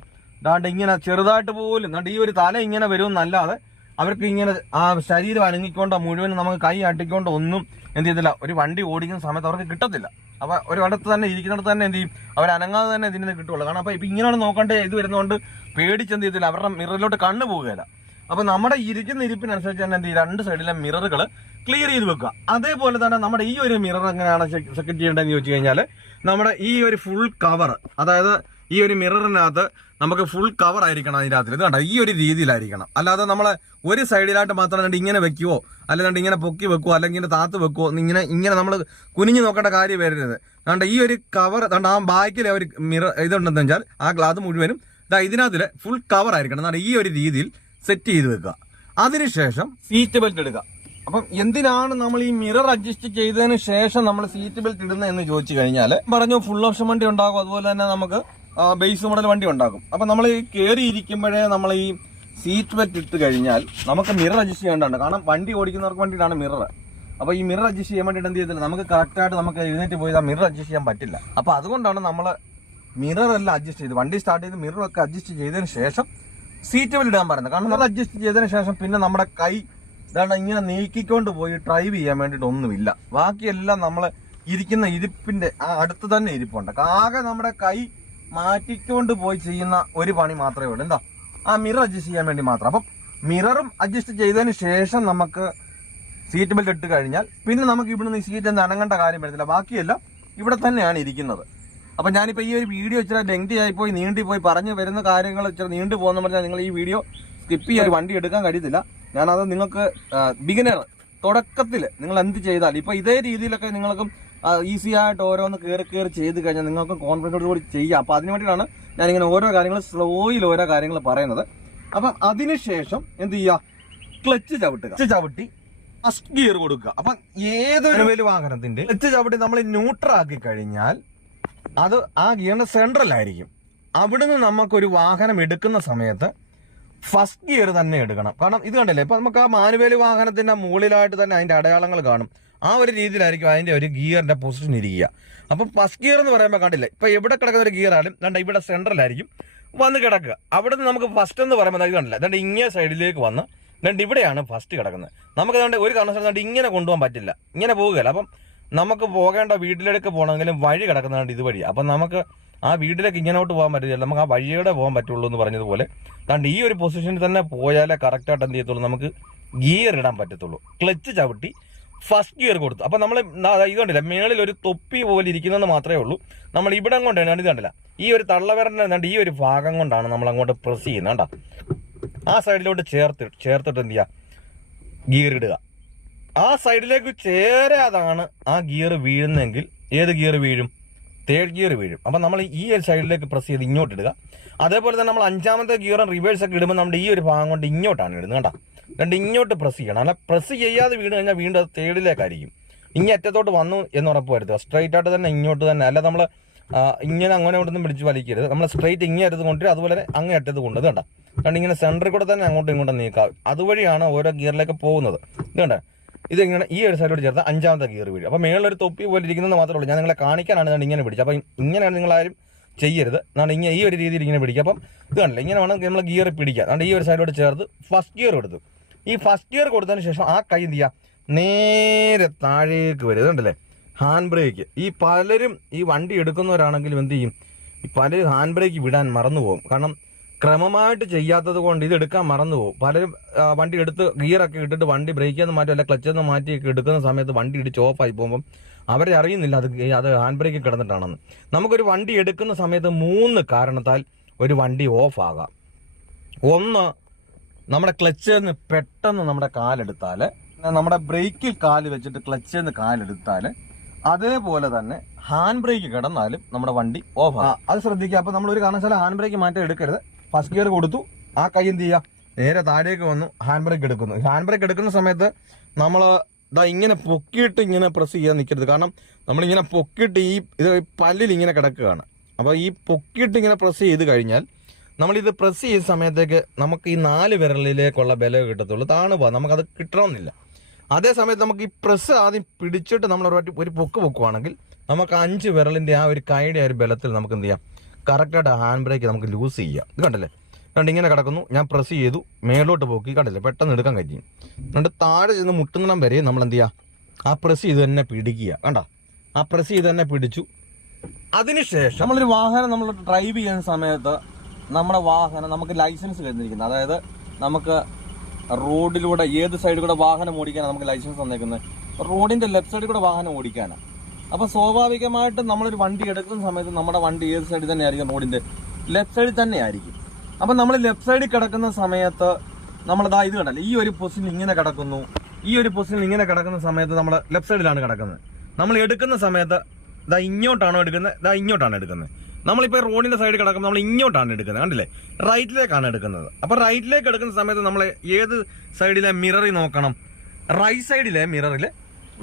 ദാണ്ട് ഇങ്ങനെ ചെറുതായിട്ട് പോലും ദാണ്ട് ഈ ഒരു തല ഇങ്ങനെ വരുമെന്നല്ലാതെ അവർക്ക് ഇങ്ങനെ ആ ശരീരം അനങ്ങിക്കൊണ്ടോ മുഴുവനും നമുക്ക് കൈ ആട്ടിക്കൊണ്ടോ ഒന്നും എന്ത് ചെയ്തില്ല, ഒരു വണ്ടി ഓടിക്കുന്ന സമയത്ത് അവർക്ക് കിട്ടത്തില്ല. അപ്പൊ ഒരു അടുത്ത് തന്നെ ഇരിക്കുന്നിടത്ത് തന്നെ എന്ത് ചെയ്യും, അവർ അനങ്ങാതെ തന്നെ ഇതിൽ നിന്ന് കിട്ടുള്ളൂ. കാരണം അപ്പൊ ഇപ്പൊ ഇങ്ങനെയാണ് നോക്കേണ്ട ഇത് വരുന്നതുകൊണ്ട് പേടിച്ചെന്ത് ചെയ്തില്ല, അവരുടെ മിററിലോട്ട് കണ്ണു പോവുകയില്ല. അപ്പൊ നമ്മുടെ ഇരിക്കുന്ന ഇരിപ്പിനനുസരിച്ച് തന്നെ എന്ത് ചെയ്യും, രണ്ട് സൈഡിലെ മിററുകൾ ക്ലിയർ ചെയ്ത് വെക്കുക. അതേപോലെ തന്നെ നമ്മുടെ ഈ ഒരു മിറർ എങ്ങനെയാണ് സെറ്റ് ചെയ്യേണ്ടതെന്ന് ചോദിച്ചു കഴിഞ്ഞാൽ, നമ്മുടെ ഈ ഒരു ഫുൾ കവർ, അതായത് ഈ ഒരു മിററിനകത്ത് നമുക്ക് ഫുൾ കവർ ആയിരിക്കണം അതിനകത്ത്. ഇത് കണ്ട ഈ ഒരു രീതിയിലായിരിക്കണം. അല്ലാതെ നമ്മളെ ഒരു സൈഡിലായിട്ട് മാത്രം കണ്ട് ഇങ്ങനെ വെക്കുവോ അല്ലെങ്കിൽ ഇങ്ങനെ പൊക്കി വെക്കുവോ അല്ലെങ്കിൽ ഇങ്ങനെ താത്ത് വെക്കുവോ ഇങ്ങനെ നമ്മൾ കുനിഞ്ഞു നോക്കേണ്ട കാര്യം വരരുത്. അതുകൊണ്ട് ഈ ഒരു കവർ അതുകൊണ്ട് ആ ബാക്കിലെ ഒരു മിറർ ഇതുണ്ടെന്ന് വെച്ചാൽ ആ ഗ്ലാസ് മുഴുവനും ഇതിനകത്തിൽ ഫുൾ കവർ ആയിരിക്കണം. എന്നാൽ ഈ ഒരു രീതിയിൽ സെറ്റ് ചെയ്ത് വെക്കുക. അതിനുശേഷം സീറ്റ് ബെൽറ്റ് എടുക്കുക. അപ്പം എന്തിനാണ് നമ്മൾ ഈ മിറർ അഡ്ജസ്റ്റ് ചെയ്തതിന് ശേഷം നമ്മൾ സീറ്റ് ബെൽറ്റ് ഇടുന്നത് എന്ന് ചോദിച്ചു കഴിഞ്ഞാൽ, പറഞ്ഞു ഫുൾ ഓപ്ഷൻ വണ്ടി ഉണ്ടാകും, അതുപോലെ തന്നെ നമുക്ക് ബേസ് മോഡൽ വണ്ടി ഉണ്ടാകും. അപ്പം നമ്മൾ ഈ കയറിയിരിക്കുമ്പോഴേ നമ്മൾ ഈ സീറ്റ് ബെൽറ്റ് ഇട്ട് കഴിഞ്ഞാൽ നമുക്ക് മിറർ അഡ്ജസ്റ്റ് ചെയ്യേണ്ടതാണ്. കാരണം വണ്ടി ഓടിക്കുന്നവർക്ക് വേണ്ടിയിട്ടാണ് മിറർ. അപ്പോൾ ഈ മിറർ അഡ്ജസ്റ്റ് ചെയ്യാൻ വേണ്ടിയിട്ട് എന്ത് ചെയ്തില്ല, നമുക്ക് കറക്റ്റായിട്ട് നമുക്ക് എഴുന്നേറ്റ് പോയി ആ മിറർ അഡ്ജസ്റ്റ് ചെയ്യാൻ പറ്റില്ല. അപ്പോൾ അതുകൊണ്ടാണ് നമ്മൾ മിറർ എല്ലാം അഡ്ജസ്റ്റ് ചെയ്ത് വണ്ടി സ്റ്റാർട്ട് ചെയ്ത് മിററൊക്കെ അഡ്ജസ്റ്റ് ചെയ്തതിന് ശേഷം സീറ്റ് ബെൽറ്റ് ഇടാൻ പറയുന്നത്. കാരണം മിറർ അഡ്ജസ്റ്റ് ചെയ്തതിന് ശേഷം പിന്നെ നമ്മുടെ കൈ ഇതാണ് ഇങ്ങനെ നീക്കിക്കൊണ്ട് പോയി ഡ്രൈവ് ചെയ്യാൻ വേണ്ടിയിട്ട് ഒന്നുമില്ല. ബാക്കിയെല്ലാം നമ്മൾ ഇരിക്കുന്ന ഇരിപ്പിന്റെ ആ അടുത്ത് തന്നെ ഇരിപ്പുണ്ട്. ആകെ നമ്മുടെ കൈ മാറ്റിക്കൊണ്ട് പോയി ചെയ്യുന്ന ഒരു പണി മാത്രമേ ഉള്ളൂ. എന്താ, ആ മിറർ അഡ്ജസ്റ്റ് ചെയ്യാൻ വേണ്ടി മാത്രം. അപ്പം മിററും അഡ്ജസ്റ്റ് ചെയ്തതിന് ശേഷം നമുക്ക് സീറ്റ് ബെൽറ്റ് ഇട്ട് കഴിഞ്ഞാൽ പിന്നെ നമുക്ക് ഇവിടുന്ന് ഈ സീറ്റ് അനങ്ങേണ്ട കാര്യം വരുന്നില്ല. ബാക്കിയെല്ലാം ഇവിടെ തന്നെയാണ് ഇരിക്കുന്നത്. അപ്പം ഞാനിപ്പോൾ ഈ ഒരു വീഡിയോ ഇച്ചിരി ലെങ്തി ആയിപ്പോയി നീണ്ടിപ്പോയി പറഞ്ഞു വരുന്ന കാര്യങ്ങൾ ഇച്ചിരി നീണ്ടു പോകുന്ന പറഞ്ഞാൽ നിങ്ങൾ ഈ വീഡിയോ സ്കിപ്പ് ചെയ്യാൻ വണ്ടി എടുക്കാൻ കഴിയത്തില്ല. ഞാനത് നിങ്ങൾക്ക് ബിഗിനർ തുടക്കത്തിൽ നിങ്ങൾ എന്ത് ചെയ്താൽ ഇപ്പോൾ ഇതേ രീതിയിലൊക്കെ നിങ്ങൾക്കും ഈസി ആയിട്ട് ഓരോന്ന് കയറി ചെയ്ത് കഴിഞ്ഞാൽ നിങ്ങൾക്ക് കോൺഫിഡൻസോട് കൂടി ചെയ്യാം. അപ്പോൾ അതിന് വേണ്ടിയിട്ടാണ് ഞാനിങ്ങനെ ഓരോ കാര്യങ്ങൾ സ്ലോയിൽ ഓരോ കാര്യങ്ങൾ പറയുന്നത്. അപ്പം അതിനുശേഷം എന്ത് ചെയ്യുക, ക്ലച്ച് ചവിട്ടി ഫസ്റ്റ് ഗിയർ കൊടുക്കുക. അപ്പം ഏതൊരു വലിയ വാഹനത്തിന്റെ ക്ലച്ച് ചവിട്ടി നമ്മൾ ന്യൂട്രൽ ആക്കി കഴിഞ്ഞാൽ അത് ആ ഗിയറിന്റെ സെൻട്രലായിരിക്കും. അവിടുന്ന് നമുക്കൊരു വാഹനം എടുക്കുന്ന സമയത്ത് ഫസ്റ്റ് ഗിയർ തന്നെ എടുക്കണം. കാരണം ഇത് കണ്ടില്ലേ, ഇപ്പൊ നമുക്ക് ആ മാനുവൽ വാഹനത്തിന്റെ മുകളിലായിട്ട് തന്നെ അതിന്റെ അടയാളങ്ങൾ കാണും. ആ ഒരു രീതിയിലായിരിക്കും അതിന്റെ ഒരു ഗിയറിന്റെ പൊസിഷൻ ഇരിക്കുക. അപ്പം ഫസ്റ്റ് ഗിയർ എന്ന് പറയുമ്പോൾ കണ്ടില്ലേ, ഇപ്പൊ എവിടെ കിടക്കുന്ന ഒരു ഗിയർ ആയാലും കണ്ട ഇവിടെ സെൻട്രലായിരിക്കും. വന്ന് കിടക്കുക. അവിടെ നിന്ന് നമുക്ക് ഫസ്റ്റ് എന്ന് പറയുമ്പോൾ ഇത് കണ്ടില്ല, അതുകൊണ്ട് ഇങ്ങനെ സൈഡിലേക്ക് വന്ന് രണ്ട് ഇവിടെയാണ് ഫസ്റ്റ് കിടക്കുന്നത്. നമുക്ക് അതുകൊണ്ട് ഒരു കാരണവശാലും ഇങ്ങനെ കൊണ്ടുപോകാൻ പറ്റില്ല, ഇങ്ങനെ പോവുകയില്ല. അപ്പം നമുക്ക് പോകേണ്ട വീട്ടിലേക്ക് പോകണമെങ്കിലും വഴി കിടക്കുന്നതുകൊണ്ട് ഇതുവഴി. അപ്പം നമുക്ക് ആ വീട്ടിലേക്ക് ഇങ്ങനോട്ട് പോകാൻ പറ്റില്ല, നമുക്ക് ആ വഴിയോടെ പോകാൻ പറ്റുള്ളൂ എന്ന് പറഞ്ഞതുപോലെ. അതുകൊണ്ട് ഈ ഒരു പൊസിഷനിൽ തന്നെ പോയാലേ കറക്റ്റായിട്ട് എന്ത് ചെയ്യത്തുള്ളൂ, നമുക്ക് ഗിയർ ഇടാൻ പറ്റത്തുള്ളൂ. ക്ലച്ച് ചവിട്ടി ഫസ്റ്റ് ഗിയർ കൊടുത്തു. അപ്പം നമ്മൾ ഇത് കണ്ടില്ല, മേളിൽ ഒരു തൊപ്പി പോലെ ഇരിക്കുന്നതെന്ന് മാത്രമേ ഉള്ളൂ. നമ്മൾ ഇവിടം കൊണ്ടാണ് ഇത് കണ്ടില്ല, ഈ ഒരു തള്ളവിരലിൻ്റെ ഈ ഒരു ഭാഗം കൊണ്ടാണ് നമ്മൾ അങ്ങോട്ട് പ്രസ് ചെയ്യുന്നത്. കണ്ടോ, ആ സൈഡിലോട്ട് ചേർത്തിട്ട് എന്ത് ചെയ്യുക, ഗിയർ ഇടുക. ആ സൈഡിലേക്ക് ചേരാതാണ് ആ ഗിയർ വീഴുന്നെങ്കിൽ ഏത് ഗിയർ വീഴും, തേർഡ് ഗിയർ വീഴും. അപ്പം നമ്മൾ ഈ ഒരു സൈഡിലേക്ക് പ്രസ് ചെയ്ത് ഇങ്ങോട്ട് ഇടുക. അതേപോലെ തന്നെ നമ്മൾ അഞ്ചാമത്തെ ഗിയറും റിവേഴ്സൊക്കെ ഇടുമ്പോൾ നമ്മുടെ ഈ ഒരു ഭാഗം കൊണ്ട് ഇങ്ങോട്ടാണ് ഇടുന്നത്. കണ്ടോ, രണ്ട് ഇങ്ങോട്ട് പ്രസ് ചെയ്യണം. അല്ല പ്രസ് ചെയ്യാതെ വീണ് കഴിഞ്ഞാൽ വീണ്ടും അത് തേർഡിലേക്കായിരിക്കും. ഇങ്ങനെ അറ്റത്തോട്ട് വന്നു എന്ന് ഉറപ്പ് വരുത്തുക. സ്ട്രൈറ്റ് ആയിട്ട് തന്നെ ഇങ്ങോട്ട് തന്നെ, അല്ല നമ്മൾ ഇങ്ങനെ അങ്ങനെ കൊണ്ടൊന്നും പിടിച്ച് വലിക്കരുത്. നമ്മൾ സ്ട്രൈറ്റ് ഇങ്ങനെ അറ്റത്ത് കൊണ്ടുവരും, അതുപോലെ അങ്ങേ അറ്റത്ത് കൊണ്ടുവരും. കണ്ട, കാരണം ഇങ്ങനെ സെൻറ്ററിൽ കൂടെ തന്നെ അങ്ങോട്ടും ഇങ്ങോട്ടും നീക്കാം. അതുവഴിയാണ് ഓരോ ഗിയറിലേക്ക് പോകുന്നത്. ഇതുണ്ട്, ഇതിങ്ങനെ ഈ ഒരു സൈഡിലോട്ട് ചേർത്ത് അഞ്ചാമത്തെ ഗിയർ വീഴും. അപ്പോൾ മേളിലൊരു തൊപ്പി പോലെ ഇരിക്കുന്നത് മാത്രമേ ഉള്ളൂ. ഞാൻ നിങ്ങളെ കാണിക്കാനാണ് ഞാൻ ഇങ്ങനെ പിടിച്ചത്. അപ്പം ഇങ്ങനെയാണ് നിങ്ങളാരും ചെയ്യരുത്. എന്നാണ് ഇങ്ങനെ ഈ ഒരു രീതിയിൽ ഇങ്ങനെ പിടിക്കുക. അപ്പം ഇത് കണ്ടില്ല, ഇങ്ങനെ വേണം നമ്മൾ ഗിയർ പിടിക്കുക. അതുകൊണ്ട് ഈ ഒരു സൈഡിലോട്ട് ചേർത്ത് ഫസ്റ്റ് ഗിയർ കൊടുത്തു. ഈ ഫസ്റ്റ് ഗിയർ കൊടുത്തതിന് ശേഷം ആ കൈ എന്ത് ചെയ്യുക, നേരെ താഴേക്ക് വരും. ഇതുണ്ടല്ലേ ഹാൻഡ് ബ്രേക്ക്. ഈ പലരും ഈ വണ്ടി എടുക്കുന്നവരാണെങ്കിലും എന്ത് ചെയ്യും, ഈ പലരും ഹാൻഡ് ബ്രേക്ക് വിടാൻ മറന്നു പോകും. കാരണം ക്രമമായിട്ട് ചെയ്യാത്തത് കൊണ്ട് ഇത് എടുക്കാൻ മറന്നു പോകും. പലരും വണ്ടി എടുത്ത് ഗിയറൊക്കെ ഇട്ടിട്ട് വണ്ടി ബ്രേക്കിൽ നിന്ന് മാറ്റി അല്ല ക്ലച്ചിൽ നിന്ന് മാറ്റിയൊക്കെ എടുക്കുന്ന സമയത്ത് വണ്ടി ഇടിച്ച് ഓഫായി പോകുമ്പം അവരെ അറിയുന്നില്ല അത് ഹാൻഡ് ബ്രേക്കിൽ കിടന്നിട്ടാണെന്ന്. നമുക്കൊരു വണ്ടി എടുക്കുന്ന സമയത്ത് 3 കാരണത്താൽ ഒരു വണ്ടി ഓഫ് ആകാം. ഒന്ന്, നമ്മുടെ ക്ലച്ചിൽ നിന്ന് പെട്ടെന്ന് നമ്മുടെ കാലെടുത്താൽ, നമ്മുടെ ബ്രേക്കിൽ കാല് വെച്ചിട്ട് ക്ലച്ചിൽ നിന്ന് കാലെടുത്താൽ, അതേപോലെ തന്നെ ഹാൻഡ് ബ്രേക്ക് കിടന്നാലും നമ്മുടെ വണ്ടി ഓഫ് ആകും. അത് ശ്രദ്ധിക്കുക. അപ്പോൾ നമ്മളൊരു കാരണവശാലും ഹാൻഡ് ബ്രേക്ക് മാറ്റം എടുക്കരുത്. ഫസ്റ്റ് ഗിയർ കൊടുത്തു, ആ കൈ എന്ത് ചെയ്യുക, നേരെ താഴേക്ക് വന്നു ഹാൻഡ് ബ്രേക്ക് എടുക്കുന്നു. ഹാൻഡ് ബ്രേക്ക് എടുക്കുന്ന സമയത്ത് നമ്മൾ ഇങ്ങനെ പൊക്കിയിട്ട് ഇങ്ങനെ പ്രസ് ചെയ്യാൻ നിൽക്കരുത്. കാരണം നമ്മളിങ്ങനെ പൊക്കിയിട്ട് ഇത് പല്ലിൽ ഇങ്ങനെ കിടക്കുകയാണ്. അപ്പോൾ ഈ പൊക്കിയിട്ട് ഇങ്ങനെ പ്രസ് ചെയ്ത് കഴിഞ്ഞാൽ നമ്മളിത് പ്രസ് ചെയ്യുന്ന സമയത്തേക്ക് നമുക്ക് ഈ 4 വിരലിലേക്കുള്ള ബലം കിട്ടത്തുള്ളൂ. താണു പോകാം, നമുക്കത് കിട്ടണമെന്നില്ല. അതേ സമയത്ത് നമുക്ക് ഈ പ്രസ് ആദ്യം പിടിച്ചിട്ട് നമ്മൾ ഒരു പൊക്കുവാണെങ്കിൽ നമുക്ക് 5 വിരലിൻ്റെ ആ ഒരു കൈയുടെ ആ ഒരു ബലത്തിൽ നമുക്ക് എന്ത് ചെയ്യാം, കറക്റ്റായിട്ട് ഹാൻഡ് ബ്രേക്ക് നമുക്ക് ലൂസ് ചെയ്യാം. ഇത് കണ്ടല്ലേ, കണ്ട് ഇങ്ങനെ കിടക്കുന്നു, ഞാൻ പ്രസ് ചെയ്തു, മേലോട്ട് പോക്കി, കണ്ടില്ലേ പെട്ടെന്ന് എടുക്കാൻ കഴിയും. എന്നിട്ട് താഴെ ചെന്ന് മുട്ടുന്നിടം വരെ നമ്മൾ എന്ത് ചെയ്യുക, ആ പ്രസ് ചെയ്ത് തന്നെ പിടിക്കുക. കണ്ട, ആ പ്രസ് ചെയ്ത് തന്നെ പിടിച്ചു. അതിനുശേഷം നമ്മളൊരു വാഹനം നമ്മൾ ഡ്രൈവ് ചെയ്യുന്ന സമയത്ത് നമ്മുടെ വാഹനം നമുക്ക് ലൈസൻസ് തന്നിരിക്കുന്നത്, അതായത് നമുക്ക് റോഡിലൂടെ ഏത് സൈഡിൽ കൂടെ വാഹനം ഓടിക്കാനാണ് നമുക്ക് ലൈസൻസ് തന്നേക്കുന്നത്, റോഡിൻ്റെ ലെഫ്റ്റ് സൈഡിൽ കൂടെ വാഹനം ഓടിക്കാനാണ്. അപ്പോൾ സ്വാഭാവികമായിട്ടും നമ്മളൊരു വണ്ടി എടുക്കുന്ന സമയത്ത് നമ്മുടെ വണ്ടി ഏത് സൈഡിൽ തന്നെ ആയിരിക്കും, റോഡിൻ്റെ ലെഫ്റ്റ് സൈഡിൽ തന്നെ ആയിരിക്കും. അപ്പം നമ്മൾ ലെഫ്റ്റ് സൈഡിൽ കിടക്കുന്ന സമയത്ത് നമ്മളിതാ ഇത് കണ്ടല്ലോ, ഈ ഒരു പൊസിഷൻ ഇങ്ങനെ കിടക്കുന്നു, ഈ ഒരു പൊസിഷൻ ഇങ്ങനെ കിടക്കുന്ന സമയത്ത് നമ്മൾ ലെഫ്റ്റ് സൈഡിലാണ് കിടക്കുന്നത്. നമ്മൾ എടുക്കുന്ന സമയത്ത് ഇതാ ഇങ്ങോട്ടാണോ എടുക്കുന്നത്, ഇതാ ഇങ്ങോട്ടാണ് എടുക്കുന്നത്. നമ്മളിപ്പോൾ റോഡിൻ്റെ സൈഡിൽ കിടക്കുമ്പോൾ നമ്മൾ ഇങ്ങോട്ടാണ് എടുക്കുന്നത്, കണ്ടില്ലേ, റൈറ്റിലേക്കാണ് എടുക്കുന്നത്. അപ്പോൾ റൈറ്റിലേക്ക് എടുക്കുന്ന സമയത്ത് നമ്മൾ ഏത് സൈഡിലെ മിററിൽ നോക്കണം, റൈറ്റ് സൈഡിലെ മിററിൽ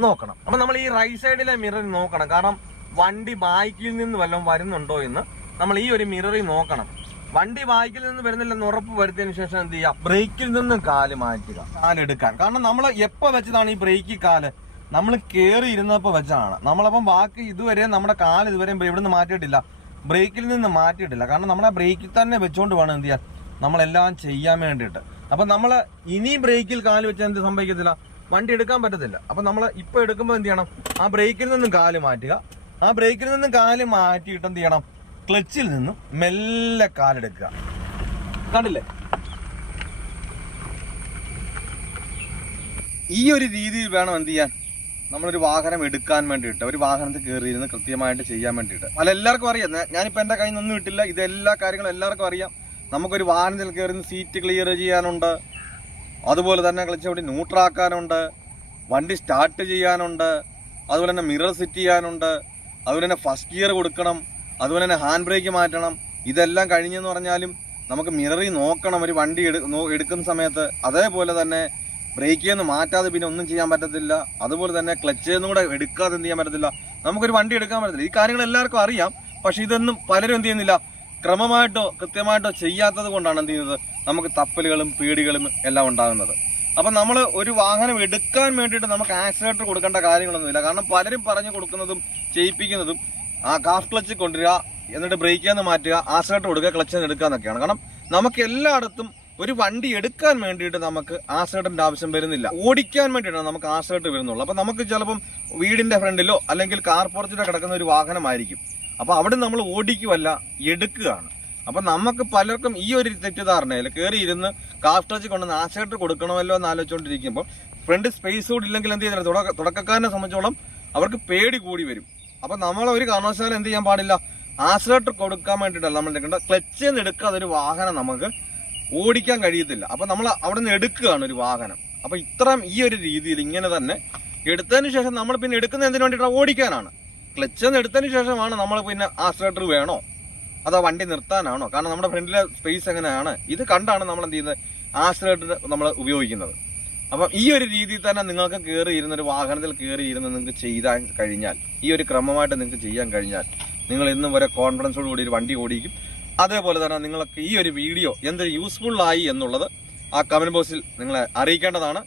നോക്കണം. അപ്പം നമ്മൾ ഈ റൈറ്റ് സൈഡിലെ മിററിൽ നോക്കണം. കാരണം വണ്ടി ബാക്കിൽ നിന്ന് വല്ലതും വരുന്നുണ്ടോ എന്ന് നമ്മൾ ഈ ഒരു മിററിൽ നോക്കണം. വണ്ടി ബാക്കിൽ നിന്ന് വരുന്നില്ലെന്ന് ഉറപ്പ് വരുത്തിയതിനു ശേഷം എന്ത് ചെയ്യുക, ബ്രേക്കിൽ നിന്നും കാല് മാറ്റുക, കാലെടുക്കാൻ. കാരണം നമ്മൾ എപ്പോൾ വെച്ചതാണ് ഈ ബ്രേക്കിൽ കാല്, നമ്മൾ കയറി ഇരുന്നപ്പോൾ വെച്ചാണ്. നമ്മളപ്പം ബാക്കി ഇതുവരെ നമ്മുടെ കാല് ഇതുവരെ ഇവിടുന്ന് മാറ്റിയിട്ടില്ല, ബ്രേക്കിൽ നിന്ന് മാറ്റിയിട്ടില്ല. കാരണം നമ്മളെ ബ്രേക്കിൽ തന്നെ വെച്ചുകൊണ്ട് വേണം എന്ത് ചെയ്യാൻ, നമ്മളെല്ലാം ചെയ്യാൻ വേണ്ടിയിട്ട്. അപ്പം നമ്മൾ ഇനി ബ്രേക്കിൽ കാല് വെച്ചാൽ എന്ത് സംഭവിക്കത്തില്ല, വണ്ടി എടുക്കാൻ പറ്റത്തില്ല. അപ്പം നമ്മൾ ഇപ്പോൾ എടുക്കുമ്പോൾ എന്ത് ചെയ്യണം, ആ ബ്രേക്കിൽ നിന്നും കാല് മാറ്റുക. ആ ബ്രേക്കിൽ നിന്നും കാല് മാറ്റിയിട്ട് എന്ത് ചെയ്യണം, ക്ലച്ചിൽ നിന്നും മെല്ലെ കാലെടുക്കുക. കണ്ടില്ലേ, ഈ ഒരു രീതിയിൽ വേണം എന്ത് ചെയ്യാൻ, നമ്മളൊരു വാഹനം എടുക്കാൻ വേണ്ടിയിട്ട്, ഒരു വാഹനത്തിൽ കയറിയിരുന്ന് കൃത്യമായിട്ട് ചെയ്യാൻ വേണ്ടിയിട്ട്. അല്ല എല്ലാവർക്കും അറിയാം, ഞാനിപ്പോൾ എൻ്റെ കയ്യിൽ നിന്നൊന്നും ഇട്ടില്ല, ഇതെല്ലാ കാര്യങ്ങളും എല്ലാവർക്കും അറിയാം. നമുക്കൊരു വാഹനത്തിൽ കയറുന്ന സീറ്റ് ക്ലിയർ ചെയ്യാനുണ്ട്, അതുപോലെ തന്നെ ക്ലച്ച് ചവിട്ടി ന്യൂട്രാക്കാനുണ്ട്, വണ്ടി സ്റ്റാർട്ട് ചെയ്യാനുണ്ട്, അതുപോലെ തന്നെ മിറർ സെറ്റ് ചെയ്യാനുണ്ട്, അതുപോലെ തന്നെ ഫസ്റ്റ് ഗിയർ കൊടുക്കണം, അതുപോലെ തന്നെ ഹാൻഡ് ബ്രേക്ക് മാറ്റണം. ഇതെല്ലാം കഴിഞ്ഞെന്ന് പറഞ്ഞാലും നമുക്ക് മിററിൽ നോക്കണം ഒരു വണ്ടി എടുക്കുന്ന സമയത്ത്. അതേപോലെ തന്നെ ബ്രേക്കിൽ നിന്ന് മാറ്റാതെ പിന്നെ ഒന്നും ചെയ്യാൻ പറ്റത്തില്ല. അതുപോലെ തന്നെ ക്ലച്ചിൽ നിന്നും കൂടെ എടുക്കാതെ എന്ത് ചെയ്യാൻ പറ്റത്തില്ല, നമുക്കൊരു വണ്ടി എടുക്കാൻ പറ്റത്തില്ല. ഈ കാര്യങ്ങൾ എല്ലാവർക്കും അറിയാം. പക്ഷെ ഇതൊന്നും പലരും എന്ത് ചെയ്യുന്നില്ല, ക്രമമായിട്ടോ കൃത്യമായിട്ടോ ചെയ്യാത്തത് കൊണ്ടാണ് എന്ത് ചെയ്യുന്നത്, നമുക്ക് തപ്പലുകളും പേടികളും എല്ലാം ഉണ്ടാകുന്നത്. അപ്പം നമ്മൾ ഒരു വാഹനം എടുക്കാൻ വേണ്ടിയിട്ട് നമുക്ക് ആക്സിലേറ്റർ കൊടുക്കേണ്ട കാര്യങ്ങളൊന്നുമില്ല. കാരണം പലരും പറഞ്ഞു കൊടുക്കുന്നതും ചെയ്യിപ്പിക്കുന്നതും ആ കാഫ് ക്ലച്ച് കൊണ്ടുവരിക, എന്നിട്ട് ബ്രേക്കിൽ നിന്ന് മാറ്റുക, ആക്സിലേറ്റർ കൊടുക്കുക, ക്ലച്ചിൽ നിന്ന് എടുക്കുക എന്നൊക്കെയാണ്. കാരണം നമുക്ക് എല്ലായിടത്തും ഒരു വണ്ടി എടുക്കാൻ വേണ്ടിയിട്ട് നമുക്ക് ആക്സിലേറ്ററിന്റെ ആവശ്യം വരുന്നില്ല, ഓടിക്കാൻ വേണ്ടിയിട്ടാണ് നമുക്ക് ആക്സിലേറ്റർ വരുന്നുള്ളൂ. അപ്പൊ നമുക്ക് ചിലപ്പം വീടിന്റെ ഫ്രണ്ടിലോ അല്ലെങ്കിൽ കാർ പോർച്ചിലോ കിടക്കുന്ന ഒരു വാഹനമായിരിക്കും. അപ്പൊ അവിടെ നമ്മൾ ഓടിക്കുവല്ല, എടുക്കുകയാണ്. അപ്പൊ നമുക്ക് പലർക്കും ഈ ഒരു തെറ്റിദ്ധാരണയിൽ കയറി ഇരുന്ന് കാർ ടച്ച് കൊണ്ടുവന്ന് ആക്സിലേറ്റർ കൊടുക്കണമല്ലോ എന്ന് ആലോചിച്ചുകൊണ്ടിരിക്കുമ്പോൾ ഫ്രണ്ട് സ്പേസ് കൂടി ഇല്ലെങ്കിൽ എന്ത് ചെയ്യുന്നത്, തുടക്കക്കാരനെ സംബന്ധിച്ചോളം അവർക്ക് പേടി കൂടി വരും. അപ്പൊ നമ്മൾ ഒരു കാരണവശാലും എന്ത് ചെയ്യാൻ പാടില്ല, ആക്സിലേറ്റർ കൊടുക്കാൻ വേണ്ടിയിട്ടല്ല നമ്മൾ എടുക്കേണ്ടത്. ക്ലച്ചിൽ നിന്ന് എടുക്കാതെ ഒരു വാഹനം നമുക്ക് ഓടിക്കാൻ കഴിയത്തില്ല. അപ്പൊ നമ്മൾ അവിടെ നിന്ന് എടുക്കുകയാണ് ഒരു വാഹനം. അപ്പൊ ഇത്രയും ഈ ഒരു രീതിയിൽ ഇങ്ങനെ തന്നെ എടുത്തതിന് ശേഷം നമ്മൾ പിന്നെ എടുക്കുന്ന എന്തിനു വേണ്ടിയിട്ടാണ്, ഓടിക്കാനാണ്. ക്ലച്ചിൽ നിന്ന് എടുത്തതിന് ശേഷമാണ് നമ്മൾ പിന്നെ ആക്സിലേറ്റർ വേണോ അതോ വണ്ടി നിർത്താനാണോ, കാരണം നമ്മുടെ ഫ്രണ്ടിലെ സ്പേസ് എങ്ങനെയാണ് ഇത് കണ്ടാണ് നമ്മൾ എന്ത് ചെയ്യുന്നത്, ആക്സിലേറ്റർ നമ്മൾ ഉപയോഗിക്കുന്നത്. അപ്പം ഈ ഒരു രീതിയിൽ തന്നെ നിങ്ങൾക്ക് കയറി ഇരുന്നൊരു വാഹനത്തിൽ കയറി ഇരുന്ന് നിങ്ങൾക്ക് ചെയ്താൽ കഴിഞ്ഞാൽ, ഈ ഒരു ക്രമമായിട്ട് നിങ്ങൾക്ക് ചെയ്യാൻ കഴിഞ്ഞാൽ നിങ്ങൾ ഇന്നും വരെ കോൺഫിഡൻസോട് കൂടി ഒരു വണ്ടി ഓടിക്കും. അതേപോലെ തന്നെ നിങ്ങൾക്ക് ഈ ഒരു വീഡിയോ എന്ത് യൂസ്ഫുൾ ആയി എന്നുള്ളത് ആ കമന്റ് ബോക്സിൽ നിങ്ങളെ അറിയിക്കേണ്ടതാണ്.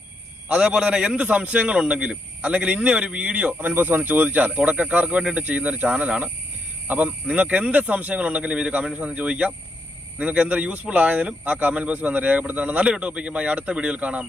അതേപോലെ തന്നെ എന്ത് സംശയങ്ങളുണ്ടെങ്കിലും അല്ലെങ്കിൽ ഇന്ന ഒരു വീഡിയോ കമന്റ് ബോക്സ് വന്ന് ചോദിച്ചാൽ, തുടക്കക്കാർക്ക് വേണ്ടിയിട്ട് ചെയ്യുന്ന ഒരു ചാനലാണ്. അപ്പം നിങ്ങൾക്ക് എന്ത് സംശയങ്ങളുണ്ടെങ്കിലും ഈ കമന്റ് ബോക്സ് വന്ന് ചോദിക്കാം. നിങ്ങൾക്ക് എന്ത് യൂസ്ഫുൾ ആയതിലും ആ കമന്റ് ബോക്സ് വന്ന് രേഖപ്പെടുത്തുകയാണ്. നല്ലൊരു ടോപ്പിക്കുമായി അടുത്ത വീഡിയോയിൽ കാണാം.